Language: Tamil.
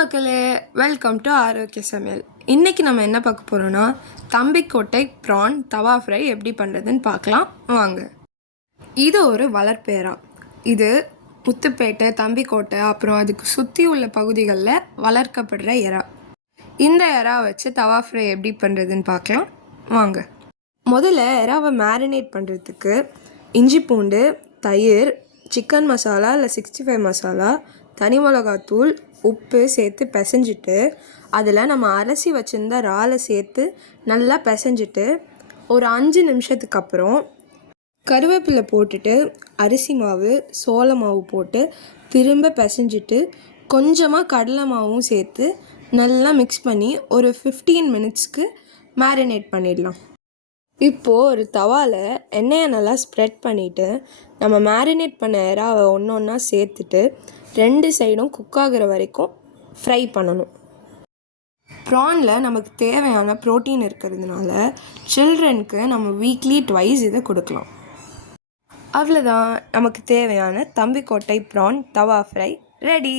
மக்களே, வெல்கம் டு ஆரோக்கிய சமையல். இன்றைக்கி நம்ம என்ன பார்க்க போகிறோன்னா, தம்பிக்கோட்டை ப்ரான் தவா ஃப்ரை எப்படி பண்ணுறதுன்னு பார்க்கலாம் வாங்க. இது ஒரு வளர்ப்பேரா. இது முத்துப்பேட்டை, தம்பிக்கோட்டை, அப்புறம் அதுக்கு சுற்றி உள்ள பகுதிகளில் வளர்க்கப்படுற எறா. இந்த எறா வச்சு தவா ஃப்ரை எப்படி பண்ணுறதுன்னு பார்க்கலாம் வாங்க. முதல்ல எறாவை மேரினேட் பண்ணுறதுக்கு இஞ்சி பூண்டு, தயிர், சிக்கன் மசாலா இல்லை 65 மசாலா, தனி மிளகாத்தூள், உப்பு சேர்த்து பிசைஞ்சிட்டு அதில் நம்ம அலசி வச்சுருந்த இறாலை சேர்த்து நல்லா பிசைஞ்சிட்டு ஒரு 5 நிமிஷத்துக்கு அப்புறம் கருவேப்பிலை போட்டுட்டு அரிசி மாவு, சோள மாவு போட்டு திரும்ப பிசைஞ்சிட்டு கொஞ்சமாக கடலை மாவும் சேர்த்து நல்லா மிக்ஸ் பண்ணி ஒரு 15 மினிட்ஸ்க்கு மேரினேட் பண்ணிடலாம். இப்போது ஒரு தவாவில் எண்ணெயை நல்லா ஸ்ப்ரெட் பண்ணிவிட்டு நம்ம மேரினேட் பண்ண இறாவை ஒன்று ஒன்றா சேர்த்துட்டு 2 சைடும் குக் ஆகிற வரைக்கும் ஃப்ரை பண்ணணும். ப்ரானில் நமக்கு தேவையான ப்ரோட்டீன் இருக்கிறதுனால சில்ட்ரனுக்கு நம்ம வீக்லி 2 இதை கொடுக்கலாம். அவ்வளோதான், நமக்கு தேவையான தம்பிக்கோட்டை ப்ரான் தவா ஃப்ரை ரெடி.